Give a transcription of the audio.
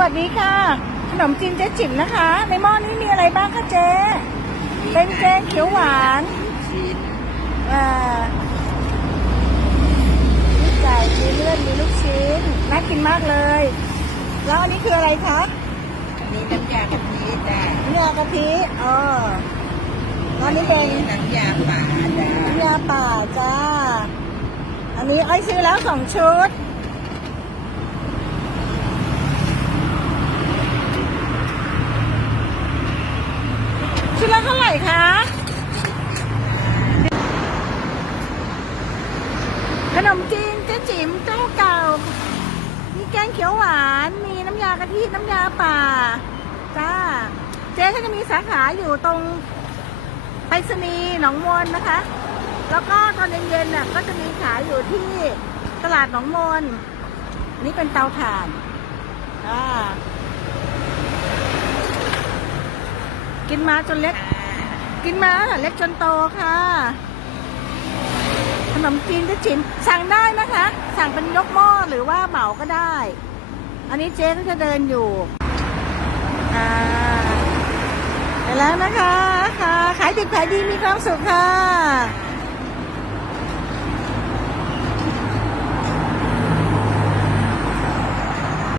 วัสดีค่ะ ขนมจีนเจ๊จิ๋มนะคะ ในหม้อนี้มีอะไรบ้างคะเจ๊เป็นแกงเขียวหวานชิ้นอ่ามีไก่มีเลือดมีลูกชิ้นน่ากินมากเลย แล้วอันนี้คืออะไรคะอันนี้น้ำยากะทิจ้ะเนื้อกะทิอ๋อแล้วอันนี้เป็นน้ำยาป่าจ้ะน้ำยาป่าจ้าอันนี้อ้อยซื้อแล้วสองชุด ชุดละเท่าไห ร่คะขนมจีนเจ๊จิ๋มเจ้าเก่า มีแกงเขียวหวาน มีน้ำยากะทิน้ำยาป่า จ้า เจ๊เขาจะมีสาขาอยู่ตรงไปรษณีย์หนองมนนะคะ แล้วก็ตอนเย็นๆน่ะก็จะมีขายอยู่ที่ตลาดหนองมนนี่เป็นเตาถ่านอ่ากินมาจนเล็ก กินมาตั้งแต่เล็กจนโตค่ะ ขนมจีนเจะจิ๋มสั่งได้นะคะ สั่งเป็นยกหม้อหรือว่าเหมาก็ได้ อันนี้เจ๊ก็จะเดินอยู่อ่าไปแล้วนะคะค่ะขายดิบขายดีมีความสุขค่ะ